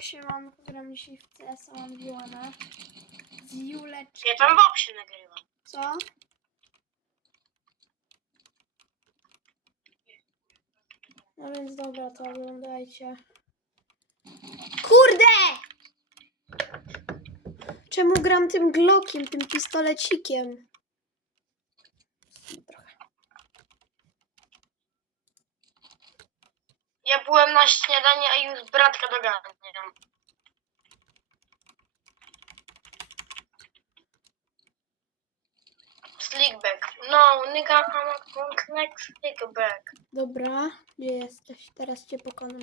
Siemanko, gram dzisiaj w CS, mam Biłana. Z Juleczką. Ja tam w oksie nagrywam. Co? No więc dobra, to oglądajcie. Kurde! Czemu gram tym Glockiem, tym pistolecikiem? Ja byłem na śniadanie, a już bratka doganiam. Slickback. No, nigga, punk next slickback. Dobra, gdzie jesteś? Teraz cię pokonam.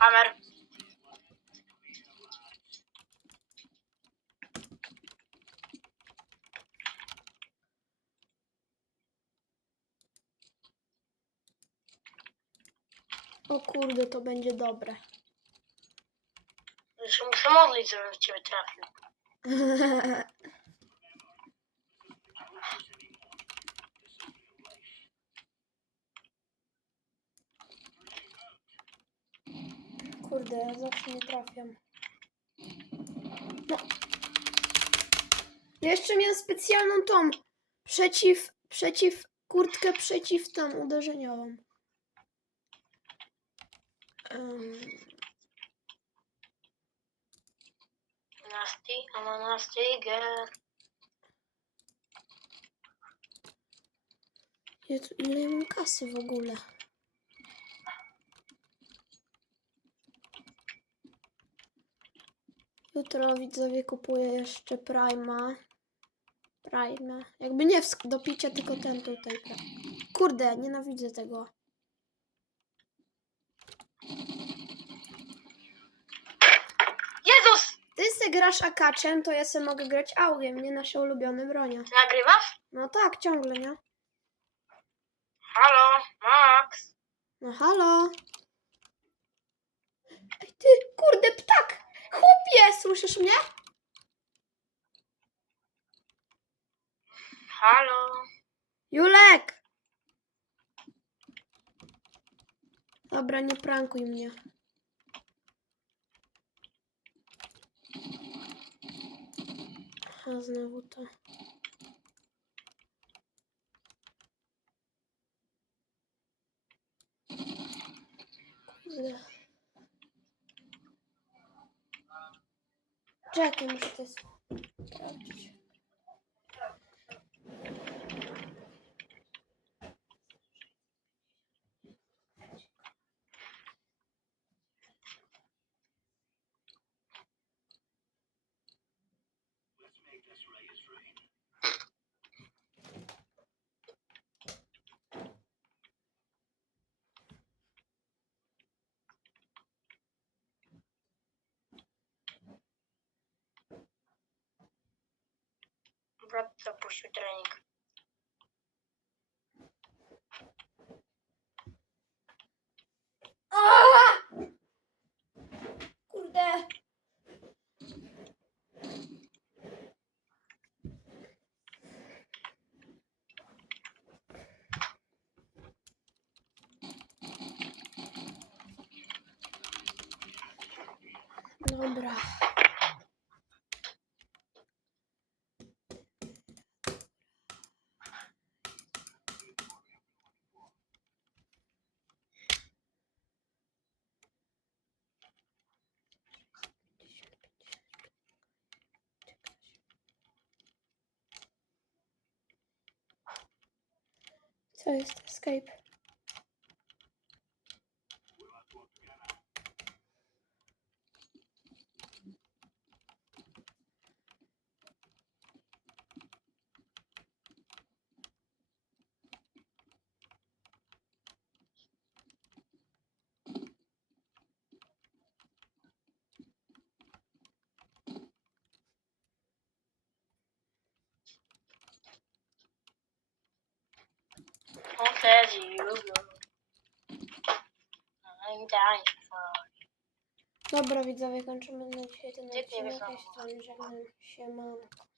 Hammer. O kurde, to będzie dobre. Jeszcze muszę modlić, żebym w ciebie trafił. Kurde, ja zawsze nie trafiam. No. Ja jeszcze miałem specjalną tą przeciw, przeciw, kurtkę przeciw tą uderzeniową. Nasty, I'm a nasty girl. Jezu, ile mam kasy w ogóle? Jutro widzowie kupuję jeszcze Prima. Prime. Jakby nie do picia, tylko ten tutaj. Kurde, nienawidzę tego. Jezus! Ty se grasz akaczem, to ja se mogę grać augiem, nie nasze ulubione bronie. Nagrywasz? No tak, ciągle, nie? Halo, Max. No halo. Ej ty, kurde, ptak! Chłopie, słyszysz mnie? Halo. Julek! Dobra, nie prankuj mnie. A znowu to. Kurde. Czekaj, muszę to брат, запущу тренинг. Dobra. Co jest? Escape. As usual. I'm dying for Dobra widzowie, kończymy na dzisiaj ten odcinek. Ja się z wami żegnam. Siemanko.